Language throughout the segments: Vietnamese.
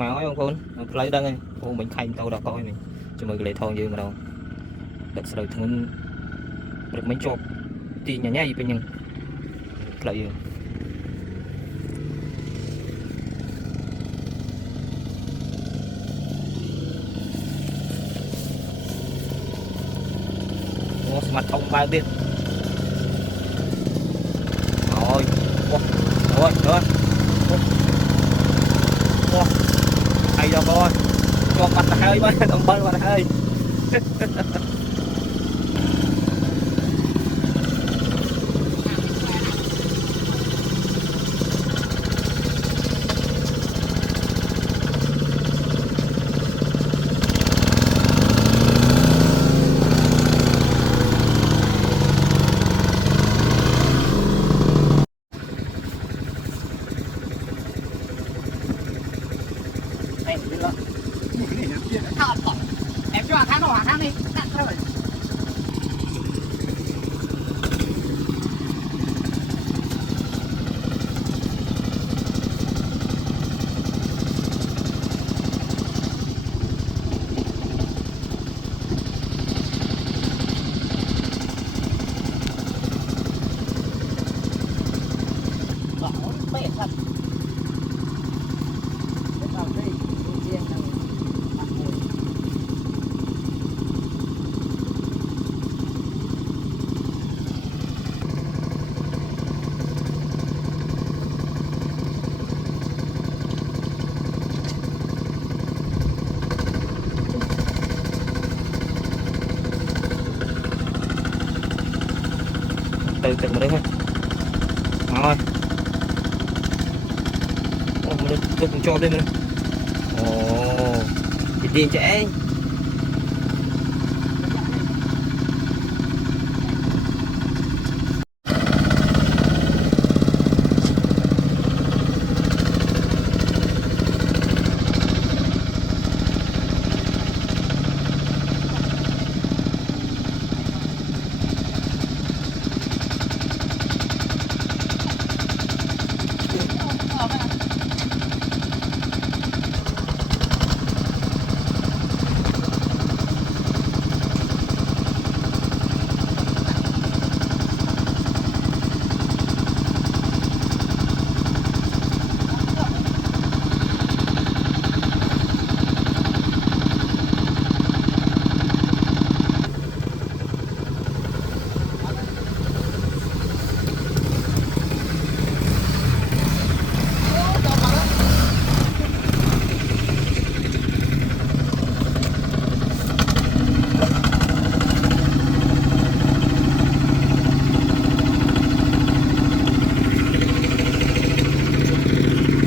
máu ấy không con lấy đăng ô mình khay tàu đỏ coi mình cho mình lấy thòng gì mà đâu được sợi thun được mấy chục thì nhà nhảy bên nhưng lại mặt thông bao tiền rồi rồi rồi hay cho con cho mặt là hơi mấy đồng bơi mặt hơi em cho hàng nọ hàng đi đặt rồi bể thật từ từ mà đấy thôi rồi mình cho lên nữa ồ thì điên trẻ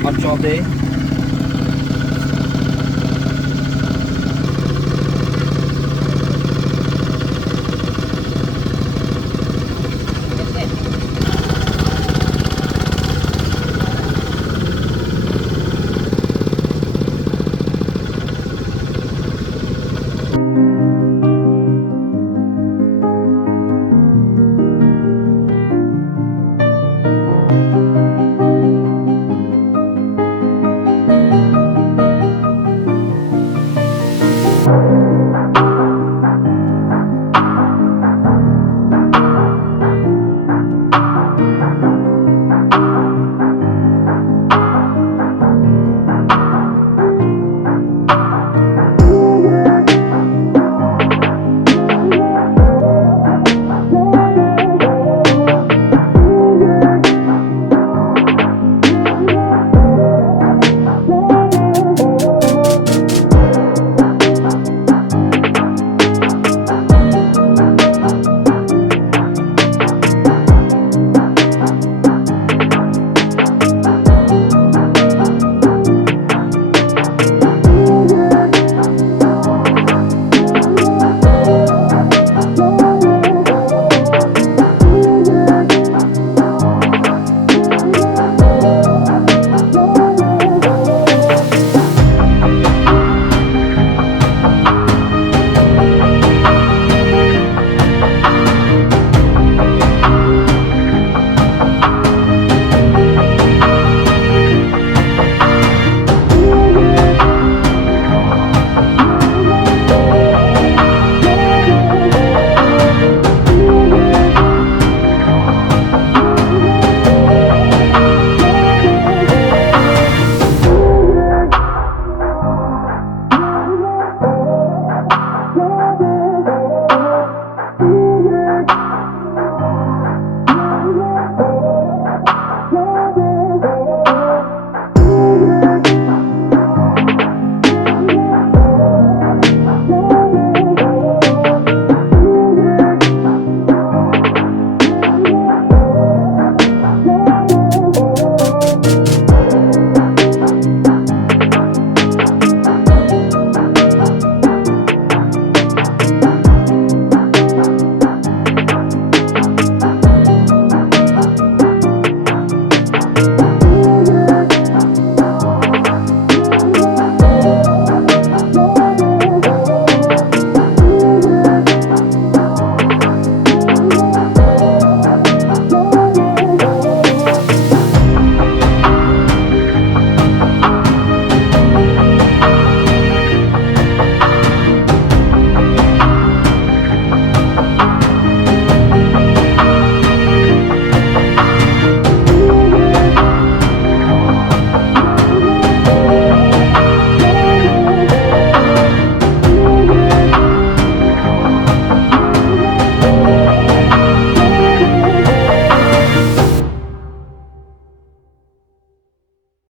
hot job đi